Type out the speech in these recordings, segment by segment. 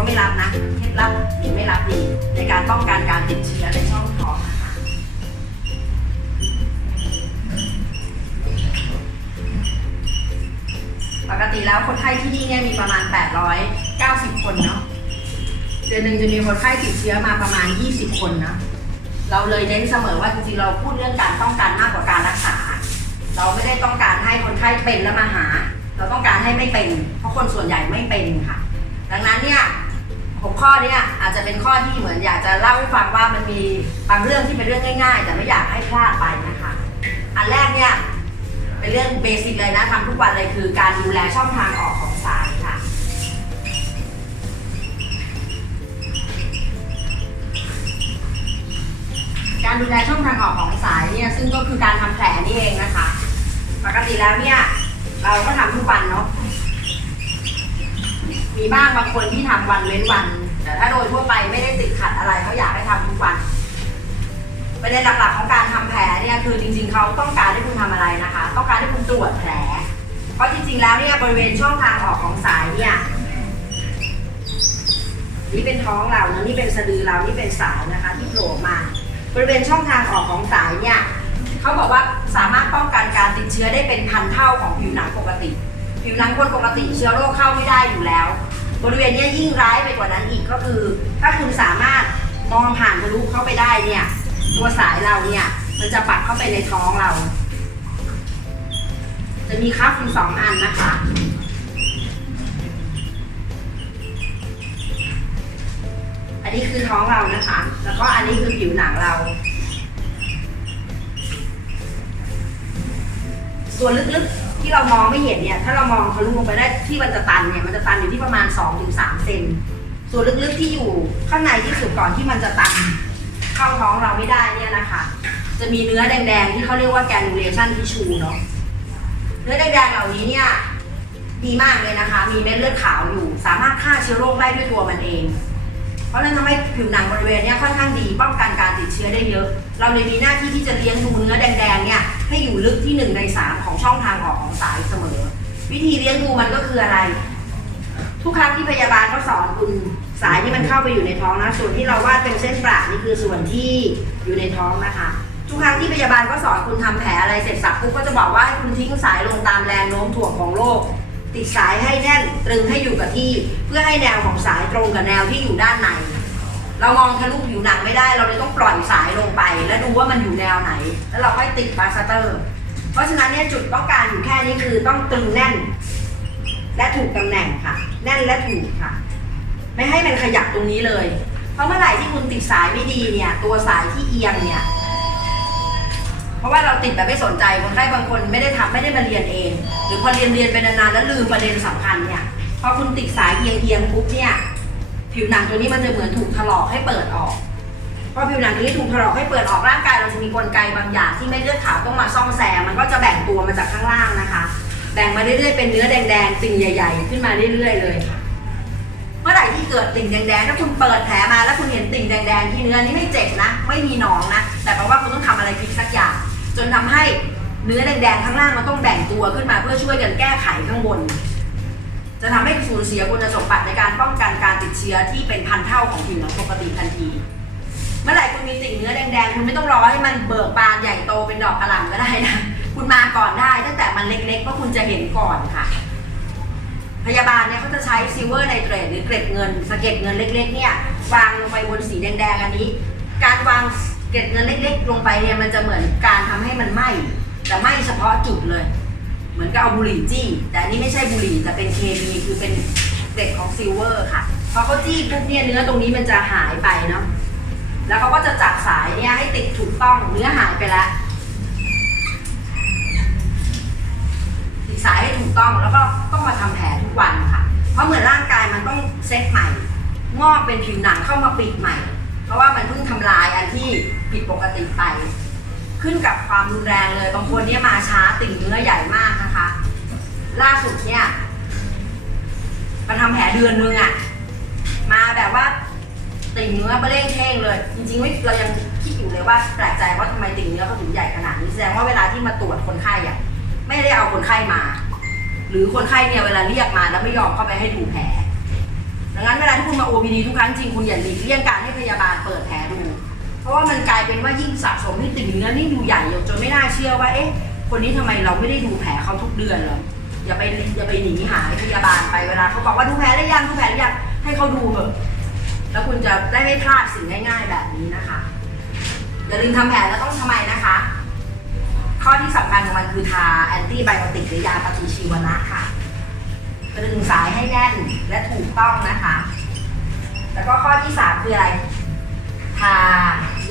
ก็ไม่รับนะเคล็ดลับหรือไม่รับดี ในการป้องกันการติดเชื้อในช่องท้องนะคะปกติแล้วคนไข้ที่นี่เนี่ยมีประมาณ 890 คนเนาะเดือนหนึ่งจะมีคนไข้ติดเชื้อมาประมาณ 20 คนนะเราเลยเน้นเสมอว่าจริงๆเราพูดเรื่องการป้องกันมากกว่าการรักษา เราไม่ได้ต้องการให้คนไข้เป็นแล้วมาหา เราต้องการให้ไม่เป็น เพราะคนส่วนใหญ่ไม่เป็นค่ะ ดังนั้นเนี่ย หกข้อเนี่ยอาจจะเป็นข้อที่เหมือนอยากจะเล่าให้ฟังว่ามันมีบางเรื่องที่เป็นเรื่องง่าย ๆ แต่ไม่อยากให้พลาดไปนะคะ อันแรกเนี่ยเป็นเรื่องเบสิกเลยนะทำทุกวันเลยคือการดูแลช่องทางออกของสายค่ะ การดูแลช่องทางออกของสายเนี่ยซึ่งก็คือการทำแผลนี่เองนะคะ ปกติแล้วเนี่ยเราก็ทำทุกวันเนาะ มีบ้างบางคนที่ทำวันเว้นวัน แต่ถ้าโดยทั่วไปไม่ได้ติดขัดอะไรเขาอยากให้ทำทุกวันประเด็นหลักๆของการทำแผลเนี่ยคือจริง ๆเขาต้องการให้คุณทำอะไรนะคะ ต้องการให้คุณตรวจแผล เพราะจริง ๆ แล้วเนี่ยบริเวณช่องทางออกของสายเนี่ยนี่เป็นท้องเรานะนี่เป็นสะดือเรานี่เป็นสายนะคะ ที่โผล่มา บริเวณช่องทางออกของสายเนี่ยเขาบอกว่าสามารถป้องกันการติดเชื้อได้เป็นพันเท่าของผิวหนังปกติ ผิวหนังคนปกติเชื้อโรคเข้าไม่ได้อยู่แล้ว บริเวณนี้ยิ่งร้ายไปกว่านั้นอีกก็คือ ถ้าคุณสามารถมองผ่านทะลุเข้าไปได้เนี่ยตัวสายเราเนี่ยมันจะปักเข้าไปในท้องเรา จะมีคัพอยู่สองอันนะคะอันนี้คือท้องเรานะคะ แล้วก็อันนี้คือผิวหนังเรา ส่วนลึกๆ ที่เรามองไม่เห็นเนี่ย ถ้าเรามองทะลุลงไปได้ที่มันจะตันเนี่ย มันจะตันอยู่ที่ประมาณ2-3เซน ส่วนลึกๆที่อยู่ข้างในที่สุดก่อนที่มันจะตันเข้าท้องเราไม่ได้เนี่ยนะคะ จะมีเนื้อแดงๆที่เขาเรียกว่า granulation tissue เนาะ เนื้อแดงๆเหล่านี้เนี่ยดีมากเลยนะคะ มีเม็ดเลือดขาวอยู่ สามารถฆ่าเชื้อโรคได้ด้วยตัวมันเอง เพราะฉะนั้นทำให้ผิวหนังบริเวณนี้ค่อนข้างดี ป้องกันการติดเชื้อได้เยอะ เราเลยมีหน้าที่ที่จะเลี้ยงดูเนื้อแดงๆเนี่ยให้อยู่ลึกที่1ใน3 ของช่องทางออกของสายเสมอ วิธีเลี้ยงดูมันก็คืออะไร ทุกครั้งที่พยาบาลก็สอนคุณสายที่มันเข้าไปอยู่ในท้องนะ ส่วนที่เราวาดเป็นเส้นประนี่คือส่วนที่อยู่ในท้องนะคะ ทุกครั้งที่พยาบาลก็สอนคุณทำแผลอะไรเสร็จสับปุ๊บก็จะบอกว่าให้คุณทิ้งสายลงตามแรงโน้มถ่วงของโลกติดสายให้แน่นตรึงให้อยู่กับที่ เพื่อให้แนวของสายตรงกับแนวที่อยู่ด้านใน เรามองทะลุผิวหนังไม่ได้ เราเลยต้องปล่อยสายลงไป แล้วดูว่ามันอยู่แนวไหน แล้วเราค่อยติดบาสเตอร์ เพราะฉะนั้นเนี่ยจุดต้องการอยู่แค่นี้คือต้องตึงแน่น และถูกตำแหน่งค่ะ แน่นและถูกค่ะ ไม่ให้มันขยับตรงนี้เลย เพราะเมื่อไหร่ที่คุณติดสายไม่ดีเนี่ย ตัวสายที่เอียงเนี่ยเพราะว่าเราติดแบบไม่สนใจคนไข้บางคนไม่ได้ทำไม่ได้มาเรียนเอง หรือพอเรียนเรียนไปนานๆแล้วลืมประเด็นสำคัญเนี่ยพอคุณติดสายเอียงเอียงๆปุ๊บเนี่ย ผิวหนังตัวนี้มันจะเหมือนถูกถลอกให้เปิดออกพอผิวหนังตัวนี้ถูกถลอกให้เปิดออกร่างกายเราจะมีกลไกบางอย่างที่เม็ดเลือดขาวต้องมาซ่อมแซมมันก็จะแบ่งตัวมาจากข้างล่างนะคะ แบ่งมาเรื่อยๆเป็นเนื้อแดงๆติ่งใหญ่ ๆ ขึ้นมาเรื่อยๆเลยค่ะเมื่อไหร่ที่เกิดติ่งแดงๆถ้าคุณเปิดแผลมาแล้วคุณเห็นติ่งแดงๆที่เนื้อนี่ไม่เจ็บนะไม่มีหนองนะแต่แปลว่าคุณต้องทำอะไรผิดสักอย่าง จนทำให้เนื้อแดงๆข้างล่างมันต้องแบ่งตัวขึ้นมาเพื่อช่วยกันแก้ไขข้างบน จะทำให้สูญเสียคุณสมบัติในการป้องกันการติดเชื้อที่เป็นพันเท่าของผิวหนังปกติทันที เมื่อไหร่คุณมีติ่งเนื้อแดงๆ คุณไม่ต้องรอให้มันเบิกบานใหญ่โตเป็นดอกกระหล่ำก็ได้นะ คุณมาก่อนได้ตั้งแต่มันเล็กๆเพราะคุณจะเห็นก่อนค่ะ พยาบาลเนี่ยเขาจะใช้ซิลเวอร์ไนเตรตหรือเกล็ดเงินสะเก็ดเงินเล็ก ๆ เนี่ยวางลงไปบนสีแดงๆอันนี้ การวางเกล็ดเงินเล็ก ๆ ลงไปเนี่ยมันจะเหมือนการทำให้มันไหม้แต่ไหม้เฉพาะจุดเลย เหมือนกับเอาบุหรี่จี้ แต่อันนี้ไม่ใช่บุหรี่แต่เป็นเคมีคือเป็นเกล็ดของซิลเวอร์ค่ะ พอเขาจี้ปุ๊บเนี่ยเนื้อตรงนี้มันจะหายไปเนาะแล้วเขาก็จะจับสายเนี่ยให้ติดถูกต้องเนื้อหายไปแล้วติดสายให้ถูกต้องแล้วก็ต้องมาทำแผลทุกวันค่ะ เพราะเหมือนร่างกายมันต้องเซตใหม่ งอกเป็นผิวหนังเข้ามาปิดใหม่ เพราะว่ามันเพิ่งทำลายอันที่ผิดปกติไป ขึ้นกับความรุนแรงเลยบางคนเนี่ยมาช้าติ่งเนื้อใหญ่มากนะคะ ล่าสุดเนี่ยมาทำแผลเดือนนึงอะมาแบบว่าติ่งเนื้อเบเร่งเท่งเลย จริงๆไม่เรายังคิดอยู่เลยว่าแปลกใจว่าทำไมติ่งเนื้อเขาถึงใหญ่ขนาดนี้แสดงว่าเวลาที่มาตรวจคนไข้อะไม่ได้เอาคนไข้มา หรือคนไข้เนี่ยเวลาเรียกมาแล้วไม่ยอมเข้าไปให้ดูแผลดังนั้นเวลาที่คุณมา OPD ทุกครั้งจริงคุณอย่าหลีกเลี่ยงการให้พยาบาลเปิดแผลดู ราะว่ามันกลายเป็นว่ายิ่งสะสมที่ติ่งเนื้อนี่ดูใหญ่จนไม่น่าเชื่อว่าเอ๊ะคนนี้ทำไมเราไม่ได้ดูแผลเขาทุกเดือนเลยอย่าไปอย่าไปหนีหาพยาบาลไปเวลาเขาบอกว่าดูแผลได้ยังดูแผลได้ยังให้เขาดูเถอะแล้วคุณจะได้ไม่พลาดสิ่งง่ายๆแบบนี้นะคะอย่าลืมทำแผลแล้วต้องทำไมนะคะ ข้อที่สำคัญของมันคือทาแอนตี้ไบโอติกหรือยาปฏิชีวนะค่ะตรึงสายให้แน่นและถูกต้องนะคะ แล้วก็ข้อที่สามคืออะไร ทา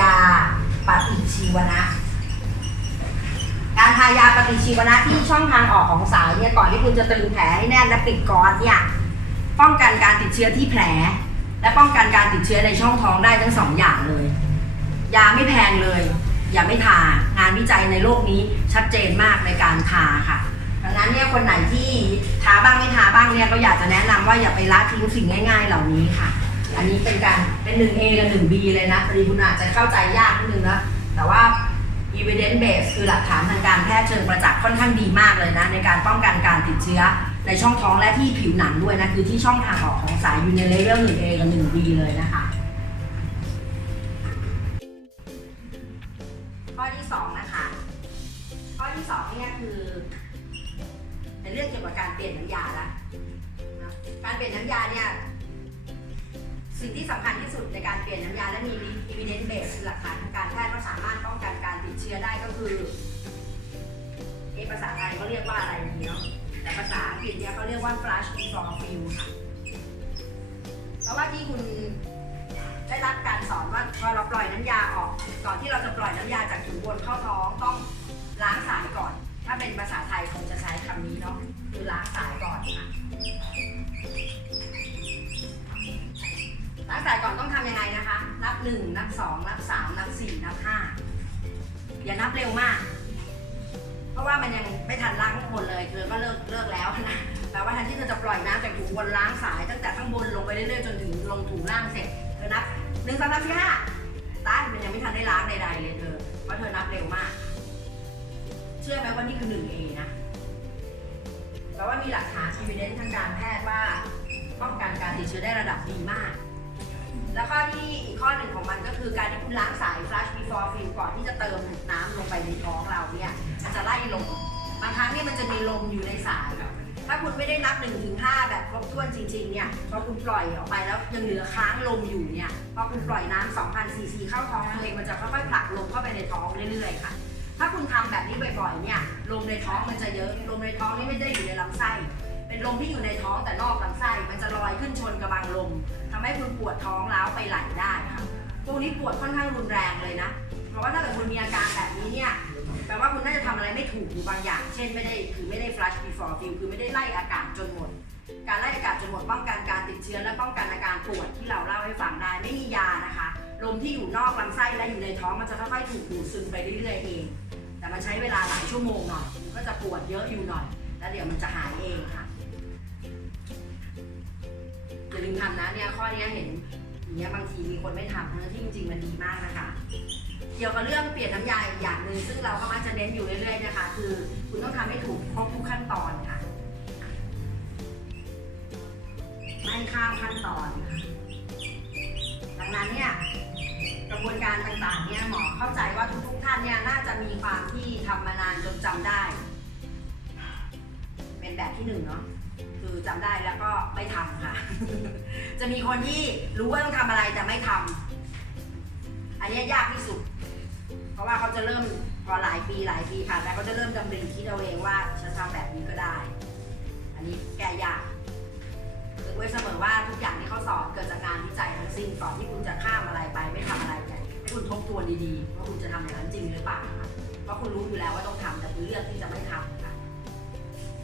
ยาปฏิชีวนะ การทายาปฏิชีวนะที่ช่องทางออกของสายเนี่ยก่อนที่คุณจะตึงแผลให้แน่นและปิดก๊อซเนี่ยป้องกันการติดเชื้อที่แผล และป้องกันการติดเชื้อในช่องท้องได้ทั้งสองอย่างเลย ยาไม่แพงเลย อย่าไม่ทางานวิจัยในโลกนี้ชัดเจนมากในการทาค่ะดังนั้นเนี่ยคนไหนที่ทาบ้างไม่ทาบ้างเนี่ยก็อยากจะแนะนำว่าอย่าไปละทิ้งสิ่งง่าย ๆ เหล่านี้ค่ะ อันนี้เป็นการเป็น 1A กับ 1B เลยนะพอดีคุณอาจจะเข้าใจยากนิดนึงนะ แต่ว่า evidence base คือหลักฐานทางการแพทย์เชิงประจักษ์ค่อนข้างดีมากเลยนะ ในการป้องกันการติดเชื้อในช่องท้องและที่ผิวหนังด้วยนะ คือที่ช่องทางออกของสายยู่ในเลเวล 1A กับ 1B เลยนะคะ ข้อที่ 2 นะคะ ข้อที่ 2 เนี่ยคือเป็นเรื่องเกี่ยวกับการเปลี่ยนน้ำยาละนะการเปลี่ยนน้ำยาเนี่ย สิ่งที่สำคัญที่สุดในการเปลี่ยนน้ำยาและมี evidence base คือหลักฐานทางการแพทย์ก็สามารถป้องกันการติดเชื้อได้ก็คือเอภาษาไทยเขาเรียกว่าอะไรเนาะแต่ภาษาอังกฤษเนี่ยเขาเรียกว่า flush before fill ค่ะเพราะว่าที่คุณได้รับการสอนว่าพอเราปล่อยน้ำยาออก ก่อนที่เราจะปล่อยน้ำยาจากถุงบนเข้าท้องต้องล้างสายก่อน ถ้าเป็นภาษาไทยคงจะใช้คำนี้เนาะคือล้างสายก่อนค่ะ ล้างสายก่อนต้องทำยังไงนะคะ นับหนึ่งนับสองนับสามนับสี่นับห้าอย่านับเร็วมาก เพราะว่ามันยังไม่ทันล้างข้างบนเลยเธอก็เลิกเลิกแล้วนะแต่ว่าทันที่เธอจะปล่อยน้ำจากถุงบนล้างสายตั้งแต่ข้างบนลงไปเรื่อยๆจนถึงลงถุงล่างเสร็จเธอนับหนึ่งสองสามสี่ห้าตานมันยังไม่ทันได้ล้างใดๆเลยเธอเพราะเธอนับเร็วมาก เชื่อไหมว่านี่คือหนึ่งเอนะแปลว่ามีหลักฐาน evidence ทางการแพทย์ว่าป้องกันการติดเชื้อได้ระดับดีมาก แล้วข้อที่อีกข้อหนึ่งของมันก็คือการที่คุณล้างสาย flush before fill ก่อนที่จะเติมน้ำลงไปในท้องเราเนี่ยมันจะไล่ลมบางครั้งเนี่ยมันจะมีลมอยู่ในสาย ถ้าคุณไม่ได้นับ1นถึงหแบบครบถ้วนจริงๆเนี่ยพอคุณปล่อยออกไปแล้วยังเหลือค้างลมอยู่เนี่ยพอคุณปล่อยน้ำ2,000ซีซีเข้าท้องตัวเองมันจะค่อยๆผลักลมเข้าไปในท้องเรื่อยๆค่ะ ถ้าคุณทำแบบนี้บ่อยๆเนี่ยลมในท้องมันจะเยอะลมในท้องนี่ไม่ได้อยู่ในลำไส้ เป็นลมที่อยู่ในท้องแต่นอกลำไส้ มันจะลอยขึ้นชนกระบังลม ทำให้คุณปวดท้องร้าวไปไหลได้ค่ะพวกนี้ปวดค่อนข้างรุนแรงเลยนะ เพราะว่าถ้าเกิดคุณมีอาการแบบนี้เนี่ยแปลว่าคุณน่าจะทำอะไรไม่ถูกอยู่บางอย่าง เช่นไม่ได้คือไม่ได้ flush before fill คือไม่ได้ไล่อากาศจนหมด การไล่อากาศจนหมดป้องกันการติดเชื้อและป้องกันอาการปวดที่เราเล่าให้ฟังได้ไม่มียานะคะลมที่อยู่นอกลำไส้และอยู่ในท้องมันจะค่อยๆถูกดูดซึมไปเรื่อยๆเอง แต่มันใช้เวลาหลายชั่วโมงหน่อยก็จะปวดเยอะอยู่หน่อย แล้วเดี๋ยวมันจะหายเองค่ะ อย่าลืมทำนะเนี่ยข้อเนี้ยเห็นอย่างเงี้ยบางทีมีคนไม่ทำทั้งที่จริงๆมันดีมากนะคะ เกี่ยวกับเรื่องเปลี่ยนน้ำยาอีกอย่างหนึ่งซึ่งเราก็มักจะเน้นอยู่เรื่อยๆนะคะ คือคุณต้องทำให้ถูกครบทุกขั้นตอนค่ะ ไม่ข้ามขั้นตอนค่ะดังนั้นเนี่ยกระบวนการต่างๆเนี่ยหมอเข้าใจว่าทุกๆท่านเนี่ยน่าจะมีความที่ทำมานานจนจำได้ เป็นแบบที่หนึ่งเนาะ คือจำได้แล้วก็ไม่ทำค่ะ จะมีคนที่รู้ว่าต้องทำอะไรแต่ไม่ทำอันเนี้ยยากที่สุด เพราะว่าเขาจะเริ่มพอหลายปีหลายปีผ่านไปเขาจะเริ่มดำริคิดเอาเองว่าฉันทำแบบนี้ก็ได้ อันนี้แก้ยากนึกไว้เสมอว่าทุกอย่างที่เขาสอนเกิดจากงานวิจัยทั้งสิ้นก่อนที่คุณจะข้ามอะไรไปไม่ทำอะไรเนี่ยให้คุณทบทวนดีๆว่าคุณจะทำอย่างนั้นจริงหรือเปล่าค่ะเพราะคุณรู้อยู่แล้วว่าต้องทำแต่คุณเลือกที่จะไม่ทำค่ะ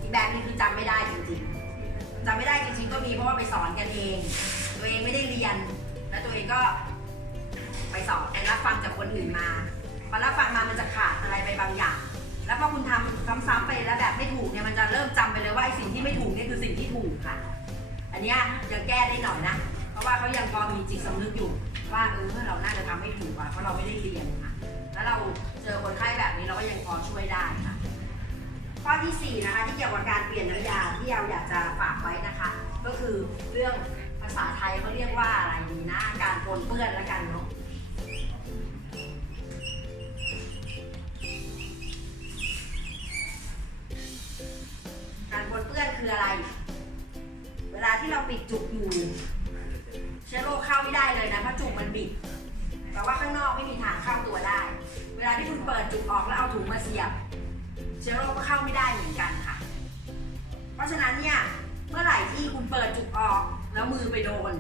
อีกแบบนึงคือจำไม่ได้จริงๆ จำไม่ได้จริงๆก็มีเพราะว่าไปสอนกันเอง ตัวเองไม่ได้เรียน และตัวเองก็ไปสอบไปรับฟังจากคนอื่นมาพอรับฟังมามันจะขาดอะไรไปบางอย่าง แล้วพอคุณทำซ้ำๆไปแล้วแบบไม่ถูกเนี่ยมันจะเริ่มจำไปเลยว่าไอ้สิ่งที่ไม่ถูกเนี่ยคือสิ่งที่ถูกค่ะ อันนี้ยังแก้ได้หน่อยนะ เพราะว่าเขายังพอมีจิตสำนึกอยู่ ว่าเออเราน่าจะทำไม่ถูกกว่าเพราะเราไม่ได้เรียนค่ะ แล้วเราเจอคนไข้แบบนี้เราก็ยังพอช่วยได้ค่ะ ข้อที่สี่นะคะที่เกี่ยวกับการเปลี่ยนน้ำยาที่เราอยากจะฝากไว้นะคะ ก็คือเรื่องภาษาไทยเขาเรียกว่าอะไรดีนะการปนเปื้อนล้วกันเนาะการปนเปื้อนคืออะไร เวลาที่เราปิดจุกอยู่ เชื้อโรคเข้าไม่ได้เลยนะเพราะจุกมันบิด แต่ว่าข้างนอกไม่มีทางเข้าตัวได้ เวลาที่คุณเปิดจุกออกแล้วเอาถุงมาเสียบ เชื้อโรคก็เข้าไม่ได้เหมือนกันค่ะ เพราะฉะนั้นเนี่ยเมื่อไหร่ที่คุณเปิดจุกออกแล้วมือไปโดน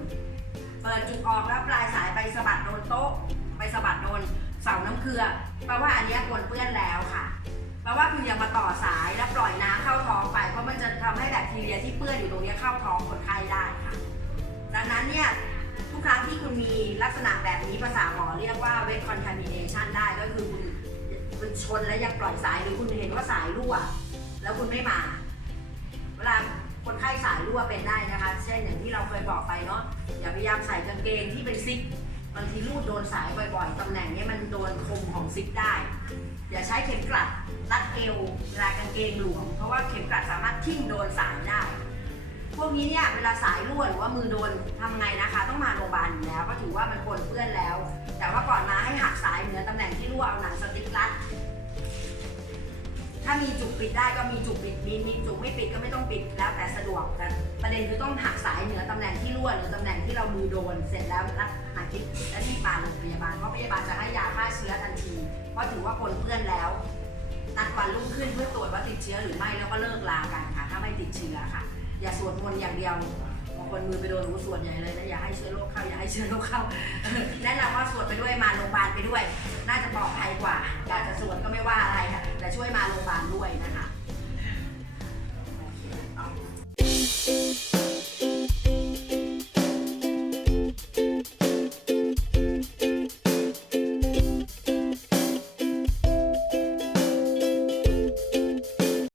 เปิดจุกออกแล้วปลายสายไปสะบัดโดนโต๊ะ ไปสะบัดโดนเสาน้ำเกลือแปลว่าอันนี้ปนเปื้อนแล้วค่ะแปลว่าคุณอย่ามาต่อสายแล้วปล่อยน้ำเข้าท้องไปเพราะมันจะทำให้แบคทีเรียที่เปื้อนอยู่ตรงนี้เข้าท้องคนไข้ได้ค่ะดังนั้นเนี่ยทุกครั้งที่คุณมีลักษณะแบบนี้ภาษาหมอเรียกว่า wet contamination ได้ก็คือคุณ คุณชนแล้วยังปล่อยสายหรือคุณเห็นว่าสายรั่ว แล้วคุณไม่มา เวลาคนไข้สายรั่วเป็นได้นะคะ เช่นอย่างที่เราเคยบอกไปเนาะอย่าพยายามใส่กางเกงที่เป็นซิปบางทีรูดโดนสายบ่อยๆ ตำแหน่งนี้มันโดนคมของซิปได้ อย่าใช้เข็มกลัดรัดเอวเวลากางเกงหลวม เพราะว่าเข็มกลัดสามารถทิ่มโดนสายได้ พวกนี้เนี่ยเวลาสายรั่วหรือว่ามือโดนทำไงนะคะ ต้องมาโรงพยาบาลอยู่แล้ว ก็ถือว่ามันปนเปื้อนแล้ว แต่ว่าก่อนมาให้หักสายเหนือตำแหน่งที่รั่วเอาหนังสติ๊กรัดามีจุกปิดได้ก็มีจุกปิดมีมีจุกไม่ปิดก็ไม่ต้องปิดแล้วแต่สะดวกแต่ประเด็นคือต้องหักสายเหนือตำแหน่งที่รั่วหรือตำแหน่งที่เรามือโดน เสร็จแล้วรัดหาคิดและรีบมาโรงพยาบาลเพราะพยาบาลจะให้ยาฆ่าเชื้อทันที เพราะถือว่าปนเปื้อนแล้วนัดวันรุ่งขึ้นเพื่อตรวจว่าติดเชื้อหรือไม่แล้วก็เลิกลากันค่ะ ถ้าไม่ติดเชื้อค่ะ อย่าสวดมนต์อย่างเดียว คนมือไปโดนหูสวดใหญ่เลยนะอย่าให้เชื้อโรคเข้าอย่าให้เชื้อโรคเข้าแนะนำว่าสวดไปด้วยมาโรงพยาบาลไปด้วย น่าจะปลอดภัยกว่าอยากจะสวดก็ไม่ว่าอะไรค่ะแต่ช่วยมาโรงพยาบาลด้วยนะคะ